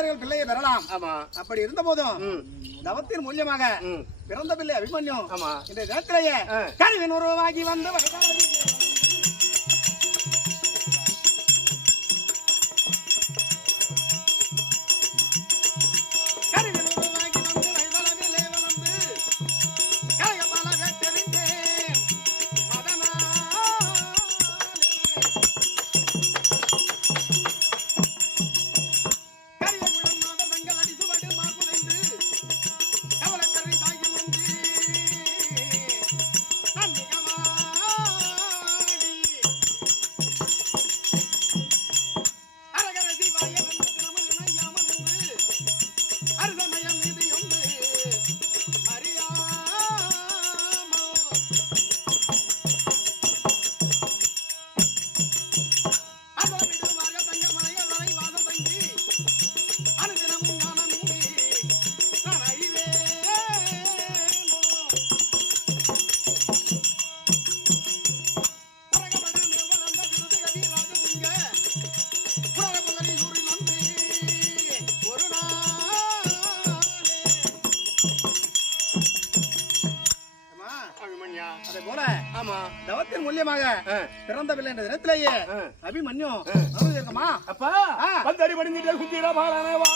பேர்கள் பிள்ளையை பெறலாம். ஆமா. அப்படி இருந்த போதும் தவத்தின் மூலியமாக பிறந்த பிள்ளை அபிமன்யு இந்த நேரத்திலேயே கருவின் உருவாகி வந்து தவத்தின் மூலியமாக பிறந்த பிள்ளை என்ற தினத்திலேயே அபிமன்யு இருக்கமா அப்பா பந்தடி படிஞ்சிட்டு குத்திரா பாலானே வா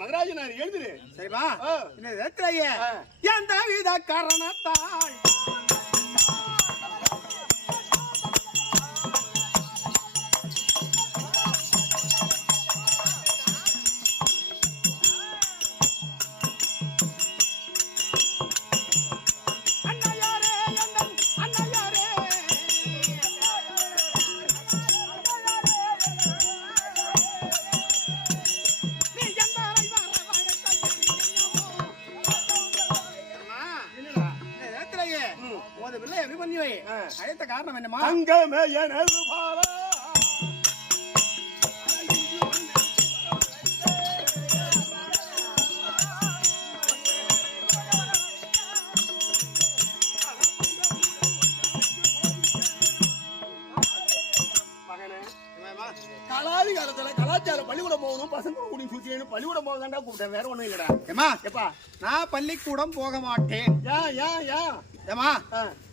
மகராஜனார் எழுதுரு சரிமா இந்த நேரத்திலேயே எந்த வித காரணத்தால் அழைத்த காரணம் என்னமா தங்கமே எனது பாலா கலாதி காலத்துல கலாச்சார பள்ளிக்கூடம் போகணும் பசங்க கூட சுத்தி பள்ளிக்கூடம் போகதாண்டா கூப்பிட்டேன் வேற ஒண்ணும் இல்லடா ஏமா எப்பா நான் பள்ளிக்கூடம் போக மாட்டேன் ஏமா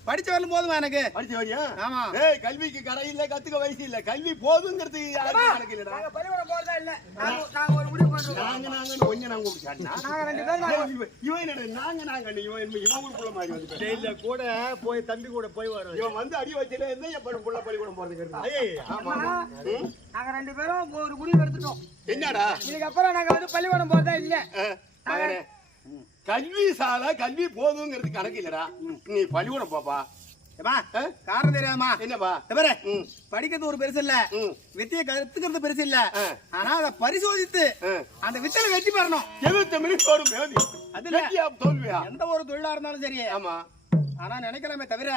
படிச்சு வரும் போதுமா எனக்கு படிச்சு வரியா ஆமா ஏய் கல்விக்கு கடை இல்ல கத்துக்க வயசு இல்ல கல்வி போதுங்கிறது எனக்கு இல்லடா நாங்க பள்ளிக்கூடம் போறதா இல்ல நாங்க ஒரு முடிவு பண்றோம் நாங்க கொஞ்சம் நாங்க கூப்பிட்டாடா நாங்க ரெண்டு பேரும் இவன் என்னடா நாங்க இவன் புள்ள மாதிரி வந்து இல்ல கூட போய் தம்பி கூட போய் வரோம் இவன் வந்து அடி வச்சில இருந்தா எப்ப புள்ள பள்ளிக்கூடம் போறதுக்கு ஏய் ஆமா நாங்க ரெண்டு பேரும் ஒரு முடிவு எடுத்துட்டோம் என்னடா இதுக்கு அப்புறம் நாங்க வந்து பள்ளிக்கூடம் போறதா இல்ல கல்வி சாலை கல்வி போதுங்கிறது கணக்கு இல்லடா நீ பள்ளிக்கூடம் போப்பா காரணம் தெரியாமா என்னப்பா படிக்கிறது ஒரு பெருசு இல்ல வித்தையை கத்துக்கிறது பெருசு இல்ல ஆனா அதை பரிசோதித்து அந்த வித்தையில வெற்றி பெறணும் எந்த ஒரு தொழிலா இருந்தாலும் சரி ஆமா ஆனா நினைக்கலாமே தவிர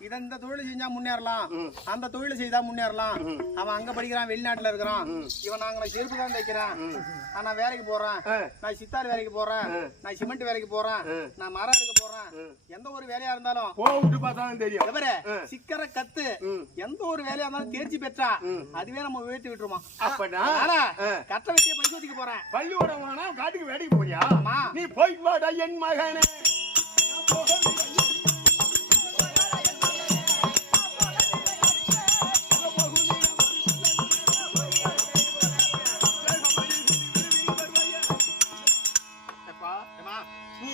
இந்த தொழில் செஞ்சா முன்னேறலாம் அந்த தொழில் செய்தா முன்னேறலாம் அவன் அங்க படிக்கிறான் வெளிநாட்டுல இருக்கிறான் இவன் நாங்க செருப்பு தான் தைக்கிறேன் நான் வேலைக்கு போறேன் நான் சித்தார் வேலைக்கு போறேன் நான் சிமெண்ட் வேலைக்கு போறேன் நான் மரம் எடுக்க போறேன் எந்த ஒரு வேலையா இருந்தாலும் தெரியும் தவிர சிக்கர கத்து எந்த ஒரு வேலையா இருந்தாலும் தேர்ச்சி பெற்றா அதுவே நம்ம உயர்த்தி விட்டுருமா கட்ட வெட்டிய பரிசோதிக்க போறேன் பள்ளிக்கூடம் காட்டுக்கு வேலைக்கு போறியா நீ போய் வாடா என் மகனே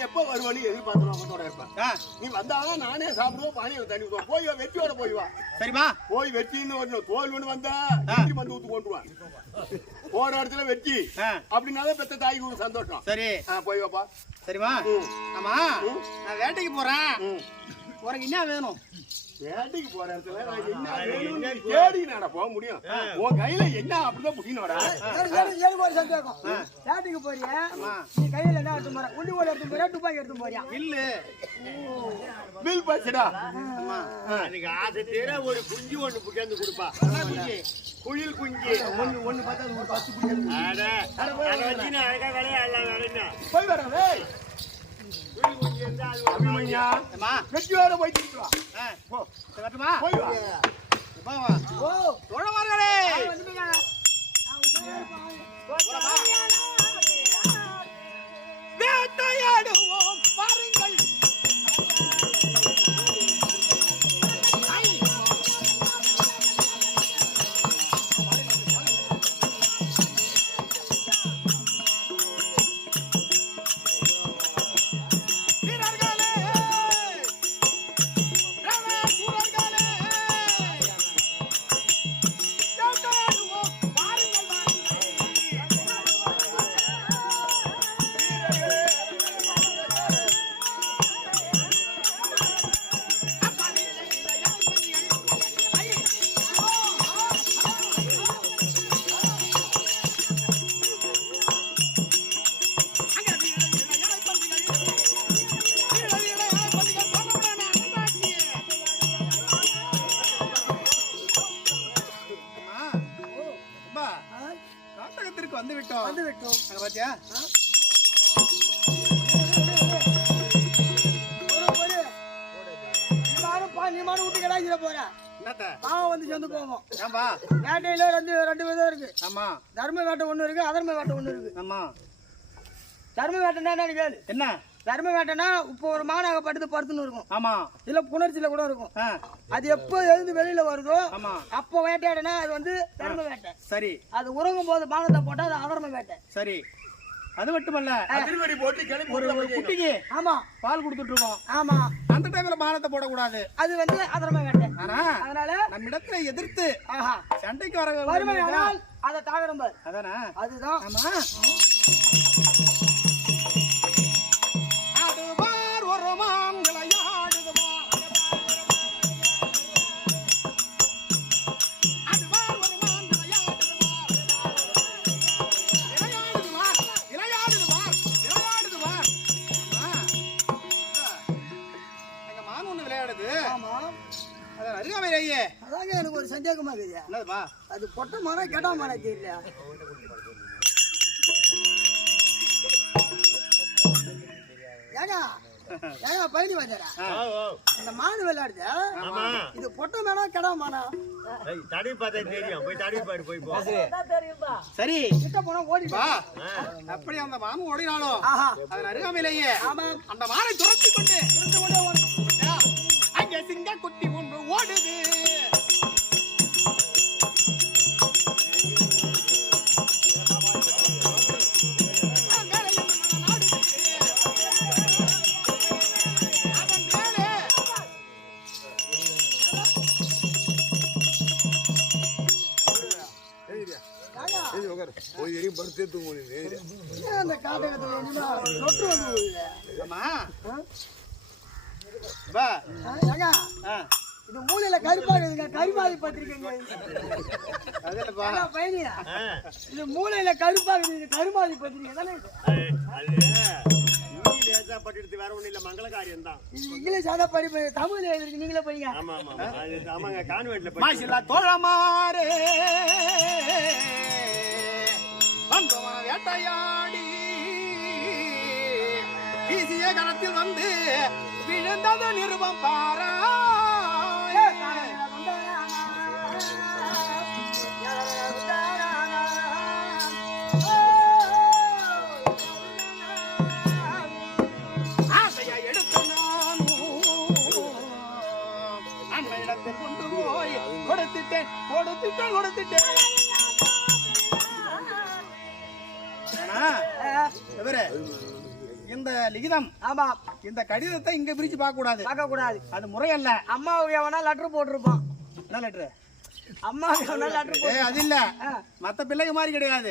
எப்ப வருவானு எதிர்பார்த்து நீ வந்தாலும் நானே சாப்பிடுவோம் பானியை தண்ணி ஊற்றுவோம் போய் வெற்றியோட போய் வா சரிமா போய் வெற்றின்னு வரணும் தோல் ஒண்ணு வந்தா வந்து ஊத்து கொண்டுவான் போற இடத்துல வெற்றி அப்படின்னாதான் பெத்த தாய்க்கு ஒரு சந்தோஷம் சரி போய் வாப்பா சரிமா ஆமா நான் வேட்டைக்கு போறேன் உனக்கு என்ன வேணும் வேட்டைக்கு போற இடத்துல நான் என்ன வேணும்னு தேடி நான் போக முடியும். உன் கையில என்ன அப்படிதான் புடினோடா. எனக்கு ஒரு சந்தேகம். வேட்டைக்கு போறியா? நீ கையில என்ன எடுத்து போற? உண்டி ஓட எடுத்து போறியா? துப்பாக்கி எடுத்து போறியா? இல்ல பில் பச்சடா. அதுக்கு ஆசை தீர ஒரு குஞ்சு ஒண்ணு புடிந்து கொடுப்பா. குயில் குஞ்சு ஒண்ணு பார்த்தா ஒரு 10 குடி. அதை வச்சு நான் அழகா விளையாடலாம் வேலைன்னா. போய் வரேன். டேய் குயில் குஞ்சு இருந்தா அது ஒரு அபிமன்யா அம்மா வெட்டியோட போய் திட்டு வா. போ வரட்டுமா போய் வா. வா வா ஓ, தோழமார்களே வந்துட்டீங்க. வேட்டையாடுவோம் பாருங்கள் காட்டகத்திற்கு வந்து விட்டோம். அங்க பாத்தியா? நீ மாடு விட்டு கடாச்சிட போற. என்னத்த? பாவம் வந்து சேர்ந்து போவோம். ஏன்பா? வேட்டையில ரெண்டு விதம் இருக்கு. ஆமா தர்ம வேட்டை ஒண்ணு இருக்கு, அதர்ம வேட்டை ஒண்ணு இருக்கு. ஆமா. தர்ம வேட்டைன்னா என்ன கேளு. என்ன? தர்ம வேட்டைன்னா இப்போ ஒரு மானாக படுத்துன்னு இருக்கும். ஆமா. இல்ல புணர்ச்சியில கூட இருக்கும். அது எப்போ எழுந்து வெளியில வருதோ ஆமா அப்போ வேட்டையாடுனா அது வந்து தர்ம வேட்டை. சரி. அது உறங்கும் போது பானத்தை போட்டா அது அதர்ம வேட்டை. சரி. அது மட்டுமல்ல திருவடி போட்டு கிளம்பி ஒரு குட்டிக்கு ஆமா பால் கொடுத்துட்டு இருக்கோம். ஆமா. அந்த டைம்ல பானத்தை போடக்கூடாது. அது வந்து அதர்ம வேட்டை. ஆனா அதனால நம்மிடத்துல எதிர்த்து ஆஹா சண்டைக்கு வர வறுமையானால் அதை தாகரம் பாரு. அதானே? அதுதான். ஆமா. ஆடுவார் ஒரு மான் விளையாடுவார். ஆடுவார் ஒரு மான் விளையாடுவார். விளையாடுவார் விளையாடுவார் விளையாடுவார். எங்க மான் ஒண்ணு விளையாடுது. ஆமா. அது அருகாமையிலேயே. அதாங்க எனக்கு ஒரு சந்தேகமா இருக்குது. என்னதுப்பா? அது பொட்ட மரம் கெட்டா மரம் தெரியல. ஏங்க பயணி வந்தாரா? இந்த மாடு விளையாடுது. இது பொட்ட மரம் கெடா மரம். தடவி பார்த்தா தெரியும். போய் தடவி பாரு போய் போ. சரி கிட்ட போனா ஓடி வா. அப்படி அந்த மாமு ஓடினாலும் ஆஹா அதன் அருகாமையிலேயே ஆமா அந்த மானை துரத்தி கொண்டு ஓடணும். அங்கே சிங்க குட்டி ஒன்று ஓடுது. அந்த காட்டகத்துல தொற்று வந்து போகுது. ஆமா வா. ஏங்க இது மூலையில கருப்பாகுதுங்க. கருமாதி பத்திரிக்கைங்க. அதுலப்பா பயணியா இது மூலையில கருப்பாகுது. இது கருமாதி பத்திரிக்கை தானே. பட்டு வேற ஒண்ணு இல்ல மங்கள காரியம் தான். இது இங்கிலீஷ் அதான் படிப்பு. தமிழ்ல எழுதிருக்கு. நீங்களே படிங்க. ஆமா ஆமா ஆமாங்க கான்வென்ட்ல மாசில்லா தோழமாரே வந்தவன வேட்டையாடி வீசிய கரத்தில் வந்து விழுந்தது நிருபம் பாரா. ஆசையை எடுத்து நானும் அந்த இடத்தில் கொண்டு போய் கொடுத்துட்டேன் கொடுத்துட்டேன் கொடுத்துட்டேன். இந்த லிகிதம் ஆமா இந்த கடிதத்தை இங்க பிரிச்சு பார்க்க கூடாது. பார்க்க கூடாது. அது முறையல்ல. அம்மாவுக்கு எவனா லெட்டர் போட்டிருப்பான். என்ன லெட்டர்? அம்மாவுக்கு எவனா லெட்டர் போட்டு அது இல்ல. மத்த பிள்ளைங்க மாதிரி கிடையாது.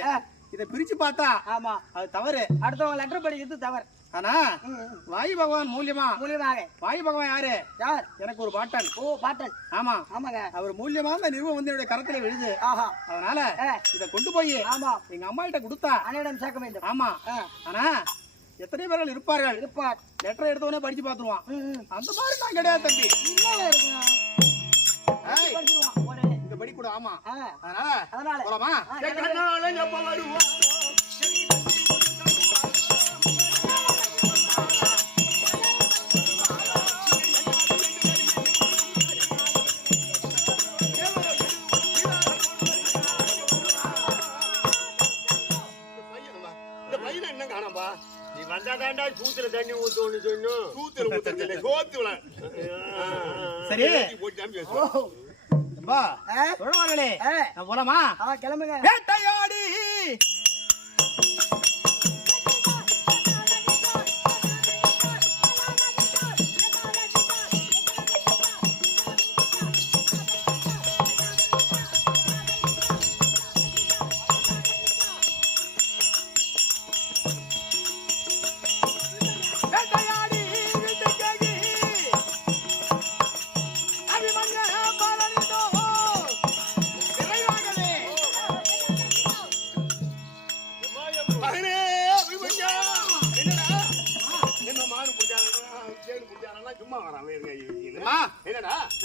இத பிரிச்சு பார்த்தா ஆமா அது தவறு. அடுத்தவங்க லெட்டர் படிக்கிறது தவறு. ஆனா வாயு பகவான் மூலியமாக வாயு பகவான் யாரு? யார்? எனக்கு ஒரு பாட்டன். ஓ, பாட்டன். ஆமா ஆமாங்க. அவர் மூலியமா இந்த நிறுவனம் வந்து என்னுடைய கரத்துல விழுது. ஆஹா. அதனால இத கொண்டு போய் ஆமா எங்க அம்மா கிட்ட கொடுத்தா அன்னையிடம் சேர்க்க வேண்டும். ஆமா. ஆனா எத்தனை பேர்கள் இருப்பார். லெட்டர் எடுத்த உடனே படிச்சு பாத்துருவான். அந்த மாதிரி நான் கிடையாது தம்பி. இந்த படி கூட. ஆமா. அதனால போலாமா? நீ வந்தாதாண்டா சூத்துல தண்ணி ஊத்தணும்னு சொன்னோம். சூத்துல ஊத்தல சோத்துல. சரி போய் பா சொல்லுவாங்களே போலாமா? கிளம்புங்க. வேட்டையாடி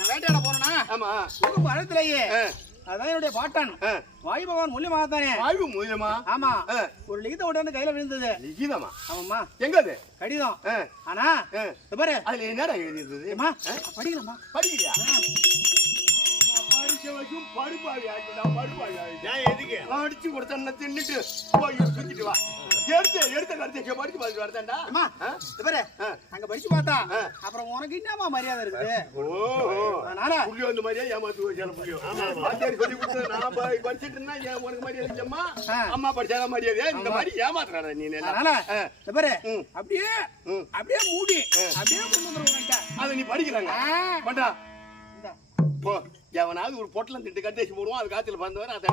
வேட்டையாட போனா அழுத்திலேயே அதான் என்னுடைய பாட்டன் வாயு பகவான் மூலியமாக தானே. வாயு மூலியமா? ஆமா. ஒரு லிகிதம் விட்டு வந்து கையில விழுந்தது. லிகிதமா? ஆமாம்மா. எங்க அது? கடிதம். ஆனா பாரு அதுல என்னடா எழுதிருந்தது? படிக்கலாமா? படிக்கலையா? படிக்க வைக்கும் படுபாவி ஆயிட்டா. படுபாவி ஆயிட்டா. எதுக்கு அடிச்சு கொடுத்தா தின்னுட்டு போய் சுத்திட்டு வா. எடுத்த கருத்தை படிச்சு பார்த்து வரதாண்டா. பாரு அங்க படிச்சு பார்த்தா அப்புறம் உனக்கு என்னமா மரியாதை இருக்குது? அதனால புள்ளி வந்து மாதிரியா ஏமாத்து வச்சால புள்ளியும். சொல்லி கொடுத்து நான் படிச்சுட்டு இருந்தா ஏன் உனக்கு மரியாதை இல்லம்மா? அம்மா படிச்சாத மரியாதை இந்த மாதிரி ஏமாத்துறாடா நீ. அதனால பாரு அப்படியே அப்படியே மூடி அப்படியே கொண்டு வந்துருவாங்க. அதை நீ படிக்கிறாங்க பண்டா போ. எவனாவது ஒரு பொட்டலம் திட்டு கட்டேசி போடுவான். அது காத்துல பந்தவர அதை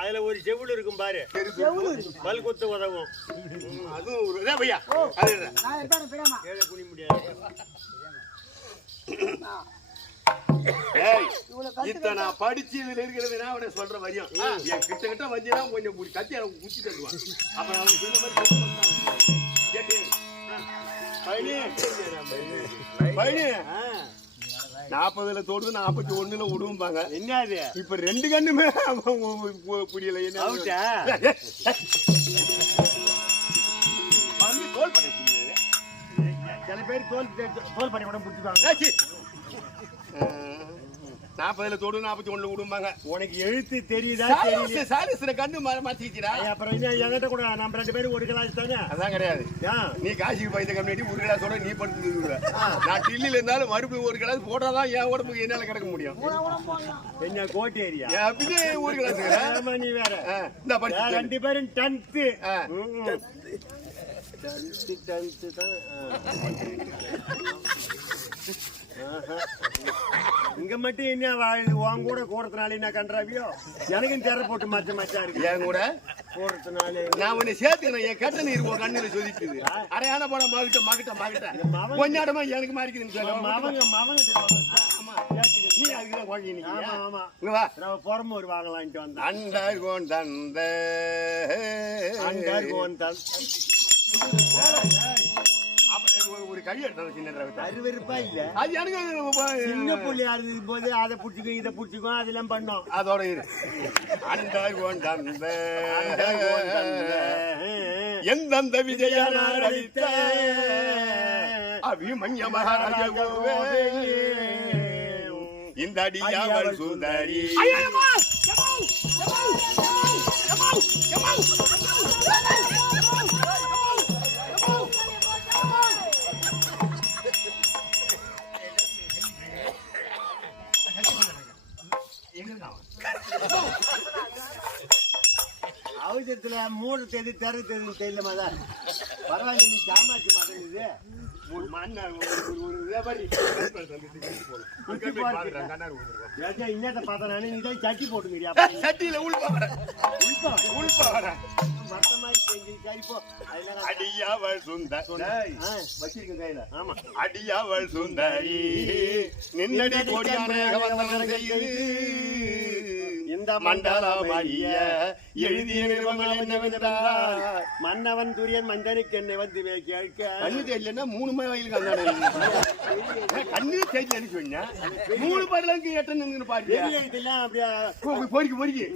அதுல ஒரு செவுள் இருக்கும் பாரு. பல் குத்து உதவும். அதுவும் ஒரு பையா குனி முடியாது. இத்தனை படிச்சு இதுல இருக்கிறது அவனை சொல்ற வரியும் என் கிட்ட கிட்ட வந்தீங்கன்னா கொஞ்சம் கத்தி எனக்கு குச்சி தருவான். அப்ப அவங்க சொன்ன மாதிரி 40ல தொடு 41ல விடுவாங்க. என்னது இப்ப 2 கண்ணுமே புரியல. என்ன தோல் பண்ண புரியல. சில பேர் தோல் பண்ணி கூட பிடிச்சிப்பாங்க. 40ல தொடு 41ல விடுவாங்க. உனக்கு எழுத்து தெரியுதா? சாலிஸ்ல கண்ணு மாத்திச்சுடா. அப்புறம் என்கிட்ட கூட நம்ம 2 பேரும் ஒரு கிளாஸ் தானே. அதான் கிடையாது. நீ காசிக்கு போய் கம்யூனிட்டி ஒரு கிளாஸோட நீ படுத்து. நான் டில்லில இருந்தாலும் மறுபடியும் ஒரு கிளாஸ் போட்டாதான் என் உடம்புக்கு என்னால கிடக்க முடியும். என்ன கோட்டை ஏரியா அப்படியே ஒரு கிளாஸ் நீ வேற. 2 பேரும் 10th தான். இங்க மட்டும் என்ன உன் கூட கூடத்தினாலே நான் கண்டாவியோ எனக்கும் தெர போட்டு மச்சா இருக்கு. என் கூட கூடத்தினாலே நான் உன்னை சேர்த்துக்கிறேன். என் கட்ட நீர் கண்ணில சொதிக்குது. அரையான போட மகிட்ட கொஞ்சாடமா எனக்கு மாறிக்குதுன்னு சொல்ல நீ அதுக்குதான் குழந்தை. ஆமா புறம்பு ஒரு வாங்கலான்ட்டு வந்தேன். அண்டார்கோன் தந்த ஒரு கை எடுத்த அருவருப்பா இல்ல. அது எனக்கு சின்ன புள்ளி அது போது அதை புடிச்சுக்கும் இதை புடிச்சுக்கும் அதெல்லாம் பண்ணோம். அதோட இரு. அண்டார்கோன் தந்த எந்தெந்த விஜய நடித்த அபிமன்ய மகாராஜாவே இந்த அடியாவள் சுந்தரி. அவசரத்துல மூட தேதி தெரு தெரியல மாதிரி பரவாயில்ல. நீ சாமாச்சு மாட்டேங்குது. ஒரு மண்ணா ஒரு வியாபாரி இன்னத்தை பார்த்தா நானு நீ தான் சட்டி போட்டுக்கிறியா சட்டியில உள்பாவர மொத்தமாய் செஞ்சு சரி போ அதெல்லாம் அடியாவள் சுந்தரி வச்சிருக்க கையில ஆமா அடியாவள் சுந்தரி நின்னடி கோடியான வந்தனம் செய்து இந்த மண்டலமறிய எழுதிய நிறுவனங்கள் என்னவென்றால் மன்னவன் துரியன் மந்தனுக்கு என்னை வந்து கேட்க கண்ணு தெரியலன்னா 3 வயலுக்கு அந்த கண்ணு தெரியலன்னு சொன்னா 3 படலுக்கு எட்டன்னு பாரு இதெல்லாம் அப்படியே பொறிக்கு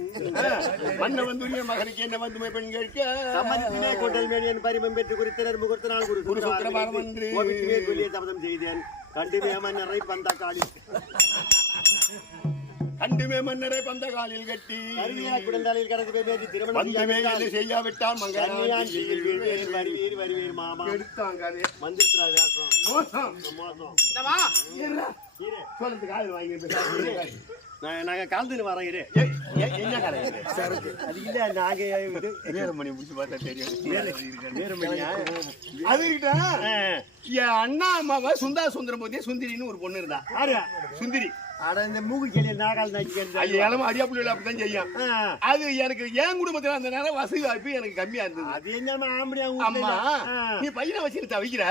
மன்னவன் துரியன் மகனுக்கு என்ன வந்து பெண் கேட்க சம்மதித்திலே கொண்டல் மேனியன் பரிமம் பெற்று குறித்தனர் முகூர்த்த நாள் குரு சுக்கிரவாரம் அன்று வெளியே சபதம் செய்தேன் கண்டுமே மன்னரை பந்த காலி கண்டுமே மன்னரை பந்த காலில் கட்டி குடந்தாலில் கடந்து போய் திருமணம் செய்யாவிட்டால் மங்களான் வருவீர் வருவீர் மாமா எடுத்தாங்க அது மந்திரா வேஷம் மோசம் மோசம் சொல்றது காது வாங்கி நாங்க கலந்துன்னு வரோம் இரு என்ன கடை அது இல்ல நாங்க இது நேரமணி முடிச்சு பார்த்தா தெரியும் நேரமணியா அதுக்கிட்ட என் அண்ணா அம்மாவை சுந்தரம் போதே சுந்தரின்னு ஒரு பொண்ணு இருந்தா சுந்தரி அட இந்த மூக்கு கேள்வி நாகால் இளம அடியாப்புள்ள அப்படித்தான் செய்யும் அது எனக்கு என் குடும்பத்துல அந்த நேரம் வசதி வாய்ப்பு எனக்கு கம்மியா இருந்தது அது என்ன ஆம்படியா அம்மா நீ பையனை வச்சு தவிக்கிற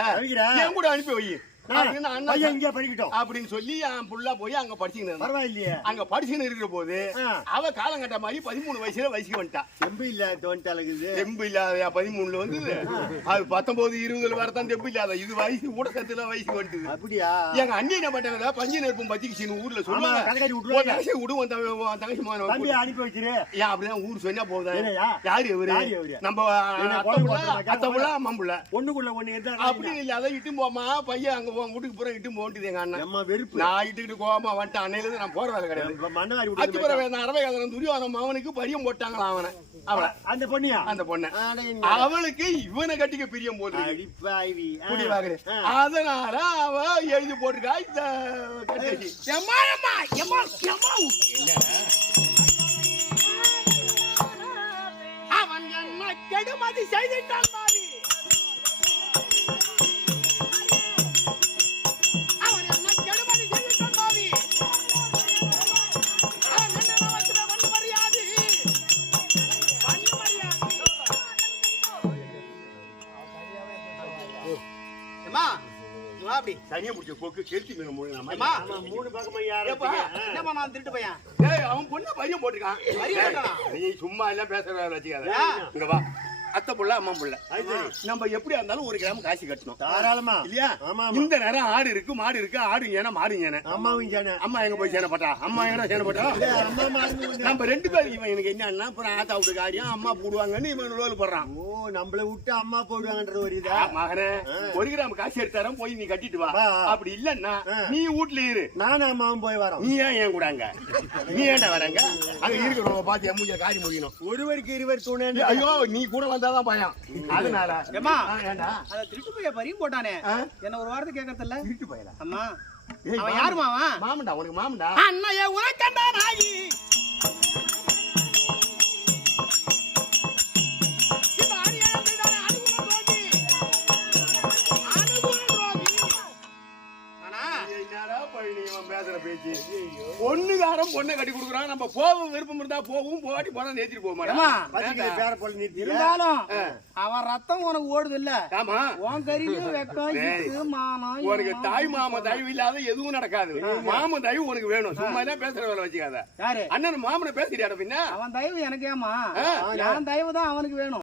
என் கூட அனுப்பி வை இங்க படிக்கட்டும் அப்படின்னு சொல்லி என் புள்ள போய் அங்க படிச்சுக்கிட்டு பரவாயில்லையே அங்க படிச்சுன்னு இருக்கிற போது அவ காலம் கட்ட மாதிரி 13 வயசுல வயசுக்கு வந்துட்டா தெம்பு இல்ல தோன்ட்டாலுக்குது தெம்பு இல்லாத 13ல வந்து அது 19 20 வரதான் தெம்பு இல்லாத இது வயசு ஊடகத்துல வயசுக்கு வந்துது அப்படியா எங்க அண்ணி என்ன பண்ணாங்க பஞ்சு நெருப்பும் பத்திக்கிச்சின்னு ஊர்ல சொல்லுவாங்க தங்கச்சி விடுவோம் தங்கச்சி தம்பி அனுப்பி வச்சிரு ஏன் அப்படிதான் ஊர் சொன்னா போகுதா யாரு இவரு நம்ம அத்தை புள்ள அம்மா புள்ள ஒண்ணுக்குள்ள ஒண்ணு அப்படி இல்ல அதை இட்டும் போமா பையன் அங்க வீட்டுக்கு பூரா இட்டும் போட்டுது எங்க அண்ணன் வெறுப்பு நான் இட்டுக்கிட்டு கோவமா வந்துட்டு அன்னையில இருந்து நான் போற வேலை கிடையாது மண்ணவாரி அத்திப்புற அரவை கதனம் துரியோதனம் அவனுக்கு பரியம் போட்டாங்களா அவனை அந்த பொண்ணியா அந்த பொண்ணு அவளுக்கு இவனை கட்டிக்க பிரியம் போட்டு அடிப்பாய்வி அதனால அவ எழுதி போட்டிருக்கா இந்த அவன் என்ன கெடுமதி செய்துட்டான் பாவி தனியா முடிச்ச போக்கு கெடுத்தி மூணு பக்கமா யாரு என்னமா நான் திருட்டு பையன் அவன் பொண்ணு பையன் போட்டிருக்கான் நீ சும்மா எல்லாம் பேச வச்சுக்காத இங்க வா அத்தை புள்ள அம்மா புள்ள நம்ம எப்படியா இருந்தாலும் 1 கிராம் காசு கட்டணும் தாராளமா இல்லையா இந்த நேரம் ஆடு இருக்கு மாடு இருக்கு ஆடு ஏன மாடு ஏன அம்மா எங்க போய் சேனப்பட்டா அம்மா எங்க சேனப்பட்டா நம்ம 2 பேரும் இவன் எனக்கு என்னன்னா அப்புறம் ஆத்தா விட்டு காரியம் அம்மா போடுவாங்கன்னு இவன் ரோல் போடுறான் நம்மள விட்டு அம்மா போடுவாங்கன்ற ஒரு இதா மகனே 1 கிராம் காசு எடுத்தாரம் போய் நீ கட்டிட்டு வா அப்படி இல்லன்னா நீ வீட்டுல இரு நானும் அம்மாவும் போய் வரோம் நீ ஏன் கூட அங்க நீ ஏன்டா வரங்க அங்க இருக்கிறவங்க பாத்து எம்மூஞ்ச காரி முடியணும் ஒருவருக்கு இருவர் துணை ஐயோ நீ கூட வந்தாதான் பயம் அதனால அத திருட்டு பைய பரியும் போட்டானே என்ன ஒரு வாரத்தை கேட்கறது இல்ல திருட்டு பையல அம்மா அவன் யாரு மாமா மாமன்டா உனக்கு மாமன்டா அண்ணா உனக்கண்டா நாயி பொண்ணுகாரம் பொண்ணை கட்டி கொடுக்குறான் நம்ம போவோம் விருப்பம் இருந்தா போவும் போட்டி போனா நேத்திட்டு போக மாட்டோம் இருந்தாலும் அவன் ரத்தம் உனக்கு ஓடுது இல்ல ஆமா உன் கறியும் வெக்கம் மானம் உனக்கு தாய் மாம தயவு இல்லாத எதுவும் நடக்காது மாமன் தயவு உனக்கு வேணும் சும்மா என்ன பேசுற வேலை வச்சுக்காத யாரு அண்ணன் மாமனை பேசுறியாட பின்ன அவன் தயவு எனக்கு ஏமா என் தயவு தான் அவனுக்கு வேணும்